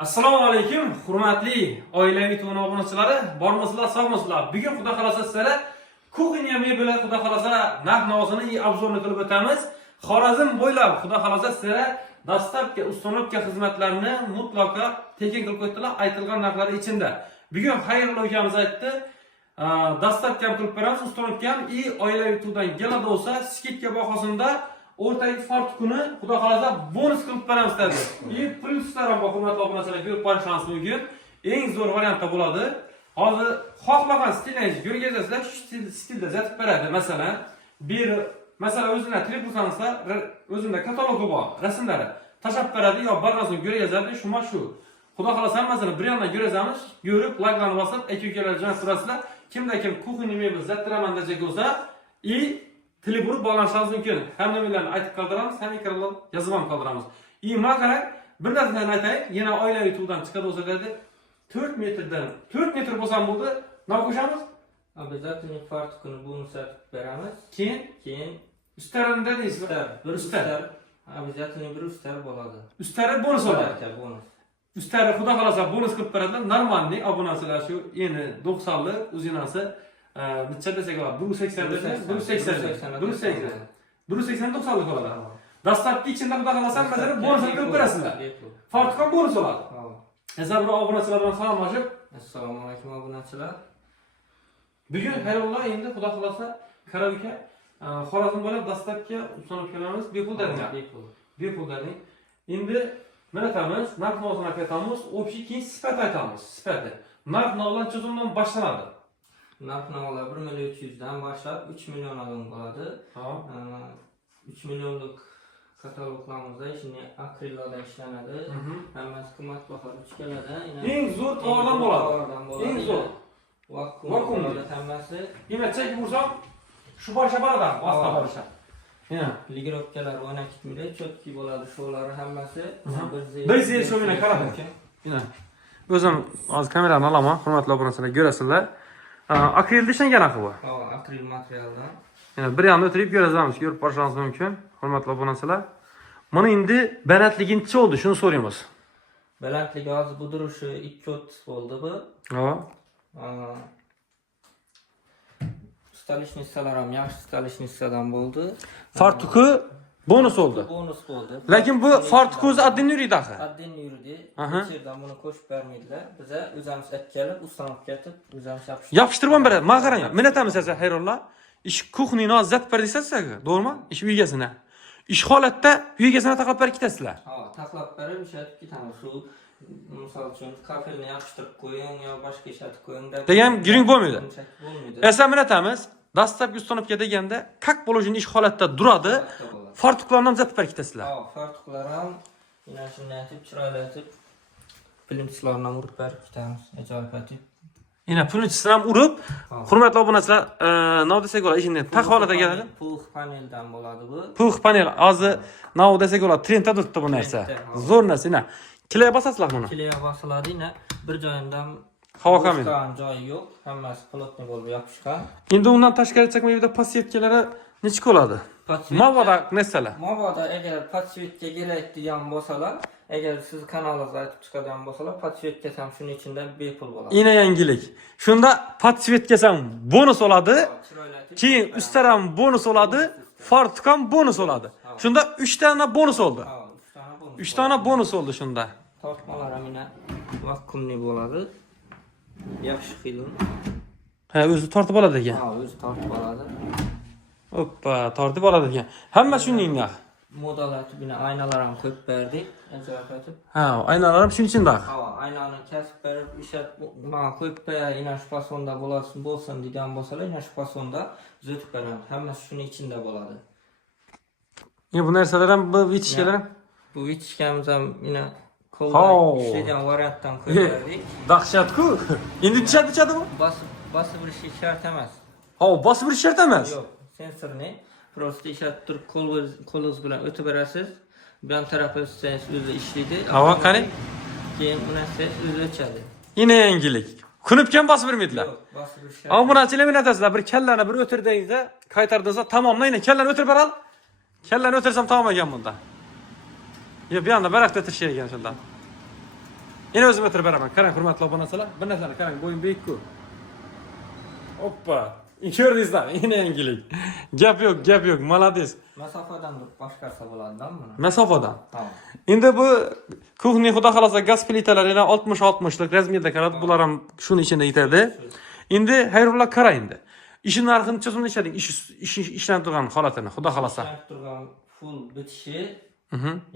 Assalomu alaykum, hurmatli oilaviy to'g'on obunachilari, bormisizlar, sog'misizlar? Bugun xudo xolasa sizlarga kuxnya mebel xudo xolasa narx-navosini obzorni qilib o'tamiz. Xorazm bo'ylab xudo xolasa sizlarga dastlabki ustonovka xizmatlarini mutlaqo tekin qilib qo'ydilar, aytilgan narxlari ichida. Bugun xayrli ukamiz aytdi, dastlabki ham qilib beramiz, ustonovka ham oilaviy to'g'on keladi bo'lsa, skidka bahosida o'rtagi farq kuni xudo xolasa bonus qilib beramiz dedi. Plyuslar ham bor, hurmatli obunachilar, ko'rib borishingiz mumkin. Eng zo'r variantda bo'ladi. Hozir xohlagan stilingizni ko'rgazasizlar, shu stilda zatib beradi. Masalan, o'zingizlar klip qilsangizlar, o'zingizda katalogi bor, rasmlari tashab beradi yo barchasini ko'rgazadi. Shuma shu. Xudo xolasa hammasini bir yandan ko'rasiz, ko'rib, laglarni bosib, aytuvchilar jo'natib turasizlar. Kimda kim kuxnya mebel zattiraman desa bo'lsa, tili burib bog'lanishingiz mumkin. Ham nimalarni aytib qoldiramiz, ham ekranda yozib ham qoldiramiz. Men qarang, bir narsani aytaylik, yana oilaviy to'g'dan chiqadi bo'lsa dedi, 4 metrdan 4 metr bo'lsa ham bo'ldi, nima qo'shamiz? Обязательно farq kuni bonus beramiz. Keyin ustarini deysizmi? Bir ustar. Обязательно bir ustar bo'ladi. Ustari bonus bo'ladi. Bonus. Ustari xudo xolasa bonus qilib beradilar. Normalni obunachilar shu endi 90lik o'zinasi necha desak bo'ladi? 180 90lik bo'ladi. Dastlabki ichida xudo xolasa masalan bonus qilib berasizlar. Farqi bonus bo'ladi. Azar bir obunachilar bilan salomlashib, assalomu alaykum obunachilar. Bugun xayrulloh endi xudo xolasa karaoke Xorazm bo'lib dastlabki ustonovkalarimiz bepuldan. Endi mana aytamiz, narx-navosini aytamiz, общий keyin sifat aytamiz. Sifati. Narx-navlar cho'zimdan boshlanadi. Narx-navolar 1.300 dan boshlab 3 million bo'ladi. 3 millionlik kataloglarimizda ishni akrillarda ishlanadi. Hammasi qimmatbaho uchkalada. Eng zo'r tovardan bo'ladi. Eng zo'r. Vakuumda hammasi. Demak, chek ursam shu boshqa boradi, vaqtda borishadi. Ligirovkalar o'ynatib chotki bo'ladi, shular hammasi bir zel shomina qarab. O'zim hozir kamerani olaman, hurmatli obunachilar, ko'rasizlar. Akrilda ishlangan axı bu. Akril materialdan. Bir yanda o'tirib ko'rasiz, ko'rib borishingiz mumkin, hurmatli obunachilar. Mana endi balandligi necha bo'ldi, shuni so'raymiz. Balandligi hozir bu durishi 2.30 bo'ldi bu. Stalishnisalar ham yaxshi stalishnisadan bo'ldi. Fartuku bonus oldu. Bonus bo'ldi. Lekin bu fartuku o'zi adden yuriydi axı. Adden yurdi. Hech yerdan buni qo'shib bermaydilar. Biz o'zimiz kelib, ustanib ketib, o'zimiz yapıştırib ham beradi. Men qarang, men aytamiz siz xayrulloh. Ish kuxnini zat berdingizlar, to'g'rimi? Ish uygasini. Ish holatda uygasini taqlab berib ketasizlar. Taqlab berib ishlatib ketamiz. Shu misol uchun kafelni yapıştırib qo'ying yo boshqa ishlatib qo'ying deb. Degan giring bo'lmaydi. Esa men aytamiz, dastlabki ustanobga deganda kak bo'lishini ish holatda turadi. Fartuqlarni ham zat berib ketasizlar. Fartuqlar ham yana shunday aytib, chiroylatib plyuslarni ham urib berib ketamiz. Ajoyib aytib. Yana plyuslarni ham urib, hurmatli obunachilar, nima desak bo'ladi, ishini taq holatga keladi. Pux paneldan bo'ladi bu. Pux panel hozir nima desak bo'ladi, trendda turibdi bu narsa. Zo'r narsa. Kilaya basasizlar buni. Kilaya basiladi, bir joyindan havo kamaydi. Joyi yo'q, hammasi plotni bo'lib yopishgan. Endi undan tashqari chakmayda pasyetkalari necha bo'ladi? Mavoda narsalar. Mavoda agar pasyetga kerak degan bo'lsalar, agar siz kanalingizda aytib chiqadigan bo'lsalar, pasyetga ham shuning ichida bepul bo'ladi. Ina yangilik. Shunda pasyetga ham bonus bo'ladi. Keyin ustara ham bonus bo'ladi, fartuq ham bonus bo'ladi. Shunda 3 dona bonus oldu. 3 dona bonus oldu shunda. Tortmalar ham yana vakuumli bo'ladi. Yaxshi film. O'zi tortib oladi ekan. O'zi tortib oladi. Hoppa, tortib oladi ekan. Hamma shuning naq. Modalatib yana aynalar ham qo'yib berdik. Ajoyib aytib. Aynalar ham shuning ichida. Aynani kesib berib, mana qo'yib berib, yana shu fasonda bo'lsin degan bo'lsalar, yana shu fasonda zotib beramiz. Hammasi shuning ichida bo'ladi. Bu narsalar ham bu vitishkalar ham. Bu vitishkamiz ham yana qo'lda ishlaydigan variantdan qo'yib berdik. Dahshatku. Endi tushadi bu? Basib birish shart emas. Basib birish shart emas. Yo'q, sensorni prosta ishlatib turib qo'lingiz bilan o'tib berasiz. Bilan tarafi siz o'zi ishlaydi. Qani? Keyin uni siz o'zi o'chadi. Yine yangilik. Kunibgan basib bermaydilar. Yo'q, basib birish shart. Obunachilar men aytasizlar, bir kallani bir o'tirdingizda, qaytardingizda tamomlayni. Kallani o'tirib beral. Kallani o'tirsam tamom ekan bunda. Ya bir anda barakda tirish ekan shundan. Yine özüm ötürü beraber. Karang hurmatli obunachilar. Bir narsani qarang, bo'yim buyuk-ku. Hoppa. Ko'rdingiz da, yine yangilik. Gap yo'q, молодец. Masofadan turib boshqarsa bo'ladimi buni? Masofadan. Tamam. Endi bu kuxni xudo xolasa gaz plitalari 60-60lik razmerda qarab, bular ham shuni ichida yetadi. Endi Xayrullo qara endi. Ishning narxini necha so'mdan ishlading? Ishlanib turgan holatini xudo xolasa. Ishlanib turgan full bitishi,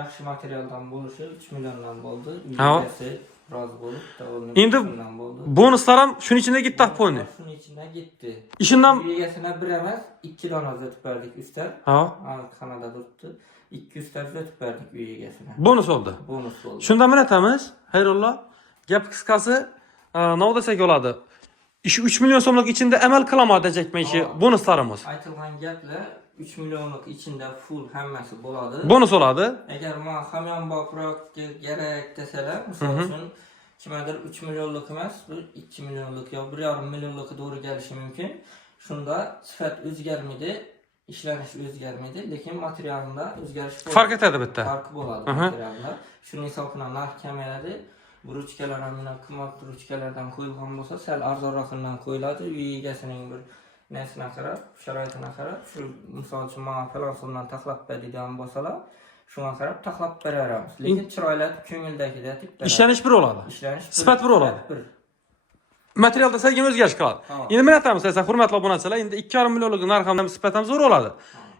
yaxshi materialdan bo'lishi 3 milliondan bo'ldi. Uyasi rozi bo'lib, davolni Endi bo'ldi. bonuslar ham shuning ichida gitti poni. Shuning ichida gitti. Ishindan Uyigasina bir emas, 2 dona uzatib berdik ustar. ha, Xonada turibdi. 2 ustar uzatib berdik uyigasina. bonus oldu. Bonus bo'ldi. Shunda men aytamiz, Xayrullo, gap qisqasi, nima desak bo'ladi? Ishi 3 million so'mlik ichida amal qilaman dejakmanchi bonuslarimiz. Aytilgan gaplar 3 millionlik ichida full hammasi bo'ladi. Bonus oladi. Agar men hamyonboproq kerak desalar, misol uchun kimgadir 3 millionlik emas, bu 2 millionlik yo 1,5 millionlik to'g'ri kelishi mumkin. Shunda sifat o'zgarmaydi, ishlanish o'zgarmaydi, lekin materialda o'zgarish bo'ladi. Farq etadi bitta. Farqi bo'ladi materialda. Shuning hisobidan narx kamayadi. Bu ruchkalar ham qimmat ruchkalardan qo'yilgan bo'lsa, sal arzonroqdan qo'yiladi. Uy egasining bir narsaga qarab, sharoitiga qarab, shu misol uchun men falonsondan taxlab beradigan bo'lsalar, shunga qarab taxlab beramiz. Lekin chiroylat ko'ngildagidek deb beramiz. Ishlanish bir bo'ladi. Ishlanish Sifat bir bo'ladi. Materialda salgin o'zgarish qiladi. Endi men aytamiz, sizlar hurmatli obunachilar, endi 2,5 millionlik narx ham sifat ham zo'r bo'ladi.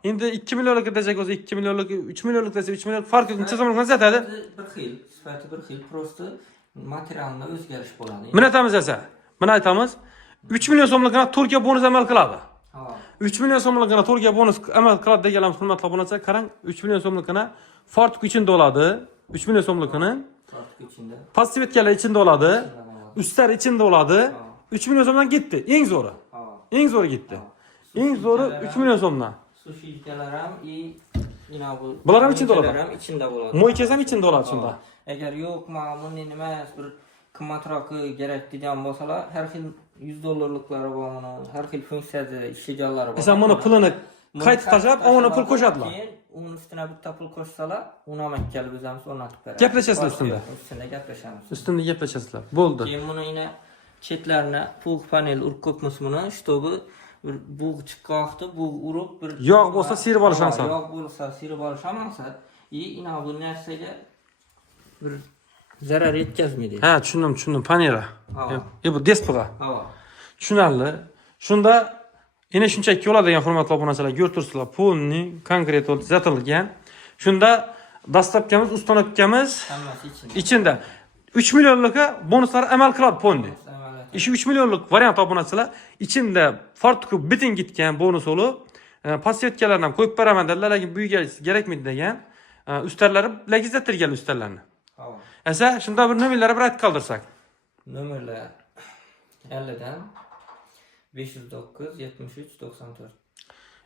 Endi 2 millionlik desak o'zi 2 millionlik, 3 millionlik desa 3 million farq yo'q. Necha so'mlik aytadi? Bir xil, sifati bir xil, prosta materialda o'zgarish bo'ladi. Men aytamiz esa, men aytamiz, 3 million so'mlikni Turkiya bonus amal qiladi. 3 million so'mlikni Turkiya bonus amal qiladi deganlarimiz hurmatli obunachilar, qarang, 3 million so'mlikni fartuq ichida bo'ladi. 3 million so'mlikni fartuq ichida. Pastivetkalar ichida bo'ladi. Üstler içinde oladı. 3 milyon somdan gitti. En zoru. En zoru gitti. En zoru 3 milyon somdan. Su şirkeler hem iyi. Yine bu. Bunlar hem içinde oladı. Hem içinde oladı. Moykez hem içinde oladı şunda. Eğer yok mamın emas bir kımmatrakı gerek diyen bolsalar her xil $100'lıkları var bunun. Her xil funksiyada işleyicileri var. Mesela bunu pulunu kayıt taşıp ona pul koşadılar. Onun üstüne bir tapıl koşsalar ona mekkeli bizemiz onu atıp verir. Gepleşesizler üstünde. Üstünde gepleşemiz. Üstünde gepleşesizler. Boldu. Keyin bunu yine chetlarına pul panel urib ko'pmiz buni, shtobi bir bug chiqqaqdi, bug urib bir Yog' bo'lsa sirib olishansa. Yog' bo'lsa sirib olishamasa, ina bu narsaga bir zarar yetkazmaydi. Ha, tushundim. Panera. Bu despig'a. Ha. Tushunarli. Shunda yine shunchaki bo'ladigan hurmatli obunachilar, ko'rtursizlar, pulni konkret bo'lib zatilgan. Shunda dastlabkamiz, ustanobkamiz içinde 3 milyonlukka bonuslar amal qiladi ponni. Ishi 3 milyonluk variant obunachilar, içinde fartuq bitin gitgan bonus olib, pastivetkalarni ham qo'yib beraman dedilar, lekin bu uyga kerakmidi degan. Ustarlari lagizattirgan ustarlarni. Esa shunda bir nomerlari bir aytib qoldirsak. Nomerlar 50dan 509 73 94.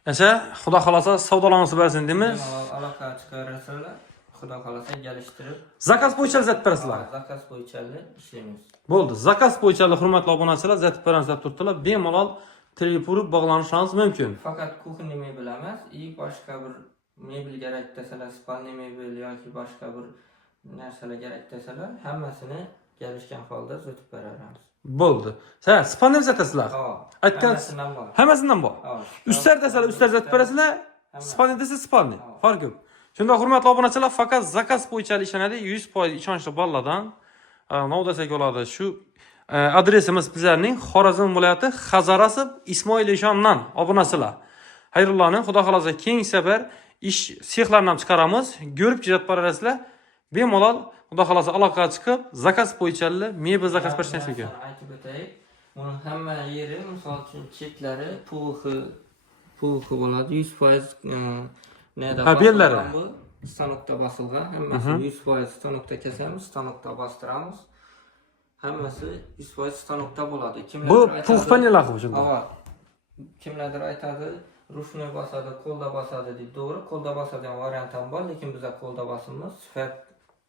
Esa xudo xolasa savdolanmasi bersin deymiz. Aloqa chiqarsalar, xudo xolasa geliştirib. Zakaz bo'yicha zat berasizlar. Zakaz bo'yicha ishlaymiz. Bo'ldi. Zakaz bo'yicha hurmatli obunachilar zat beramiz deb turibdilar. Bemalol telefon bog'lanishingiz mumkin. Faqat kuxni mebel emas, boshqa bir mebel kerak desalar, spalni mebel yoki boshqa bir narsalar kerak desalar, hammasini kelishgan holda zotib beramiz. Bo'ldi. Siz spalni zatasizlar. Aytgan hammasidan bor. Ustar desalar, ustar zat berasizlar. Spalni desa spalni. Farq yo'q. Shunda hurmatli obunachilar, faqat zakaz bo'yicha ishlanadi. 100% ishonchli bolalardan nima desak bo'ladi, shu adresimiz bizlarning Xorazm viloyati Hazarasib Ismoil Eshondan obunachilar. Xayrullohning xudo xolasa keng safar ish sexlarini ham chiqaramiz. Ko'rib kuzatib borasizlar. Bemalol xudo xolasa aloqaga chiqib, zakaz bo'yicha mebel zakaz berish mumkin. Aytib o'tay. Uning hamma yeri, misol uchun chetlari, pulxi bo'ladi. 100% neda bellari. Stanokda bosilgan, hammasi 100% stanokda kesamiz, stanokda bostiramiz. Hammasi 100% stanokda bo'ladi. Bu pul panellar bu shunda. Kimlardir aytadi, rushnoy bosadi, qo'lda bosadi deb. To'g'ri, qo'lda bosadigan variant ham bor, lekin biz qo'lda bosamiz. Sifat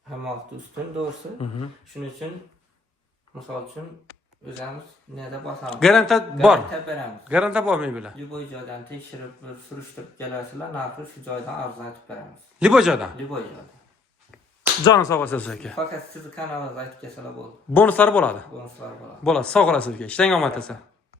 hamma vaqt ustun, to'g'risi. Shuning uchun misol uchun o'zimiz neda bosamiz. Garantiya bor. Garantiya bormi bular? Liboy joydan tekshirib, surishtirib kelasizlar, narxi shu joydan arzon aytib beramiz. Liboy joydan. Liboy joydan. Jonim sog' bo'lasiz aka. Faqat sizni kanalingizga aytib kelsalar bo'ldi. Bonuslar bo'ladi. Bonuslar bo'ladi. Bo'ladi. Sog' bo'lasiz aka. Ishlanga omad tilasa.